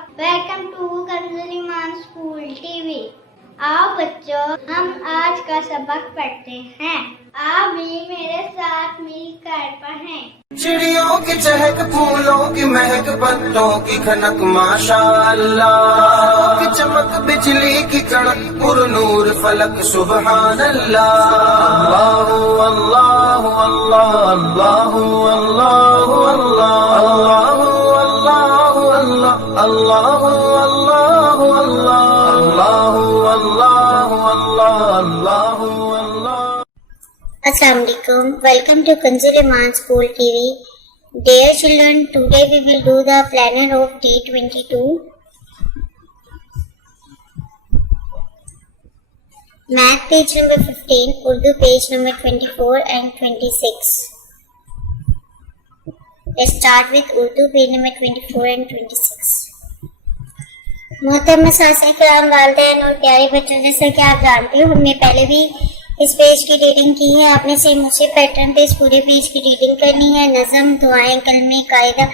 Welcome to Kanjari मान school TV. आओ बच्चों, हम आज का सबक पढ़ते हैं। आप भी मेरे साथ मिलकर पढ़ें। चिड़ियों की चहक, फूलों की महक, पत्तों की खनक, माशाअल्लाह की चमक, बिजली की कड़क, पुरनूर फलक, सुबहान अल्लाह। अल्लाह अल्लाह अल्लाह अल्लाह अल्लाह अल्लाह अल्लाह अल्लाह अल्लाह अल्लाह। Assalamu alaikum. Welcome to Kanzuri Man School TV. Dear children, today we will do the planner of day 22. Math page number 15, Urdu page number 24 and 26. Let's start with Urdu page number 24 and 26. मोहतरम साथी कराम, वालिदैन और प्यारे बच्चों, जैसा कि आप जानते हो हमने पहले भी इस पेज की रीडिंग की है। आपने से मुझसे पैटर्न पे इस पूरे पेज की रीडिंग करनी है। नज़म, दुआएं, कलमे, कायदा,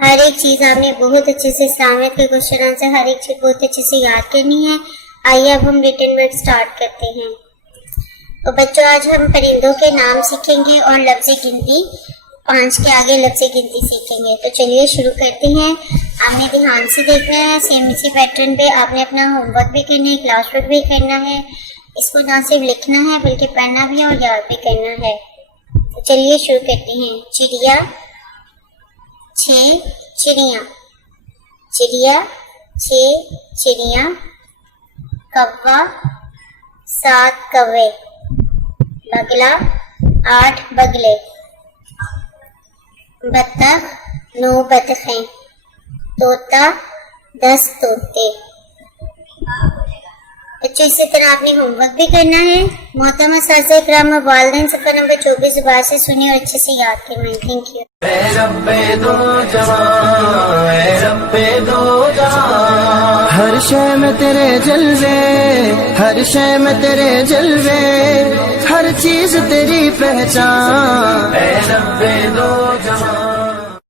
हर एक चीज़ आपने बहुत अच्छे से, इस्लामियत के क्वेश्चन आंसर हर एक चीज़ बहुत अच्छे से याद करनी है। आइए अब हम रिटन वर्क स्टार्ट करते हैं। तो बच्चों, आज हम परिंदों के नाम सीखेंगे और लफ्ज़ गिनती 5 के आगे लफ्ज़ गिनती सीखेंगे। तो चलिए शुरू करते हैं। आपने ध्यान से देखना है। सेम इसी पैटर्न पे आपने अपना होमवर्क भी करना है, क्लास वर्क भी करना है। इसको ना सिर्फ लिखना है बल्कि पढ़ना भी है और याद भी करना है। तो चलिए शुरू करते हैं। चिड़िया, 6 चिड़िया, चिड़िया 6 चिड़िया। कौवा, 7 कौवे। बगला, 8 बगले। बत्तख, 9 बतखें। तोता, 10 तोते। बच्चों, इसी तरह आपने होमवर्क भी करना है। मोहतरमा साथी इकराम और वालिदैन सफर नंबर 24 दोबारा से सुनिए और अच्छे से याद करवाएं। Thank you. हर शय में तेरे जलवे, हर शय में तेरे जलवे, हर चीज तेरी पहचान।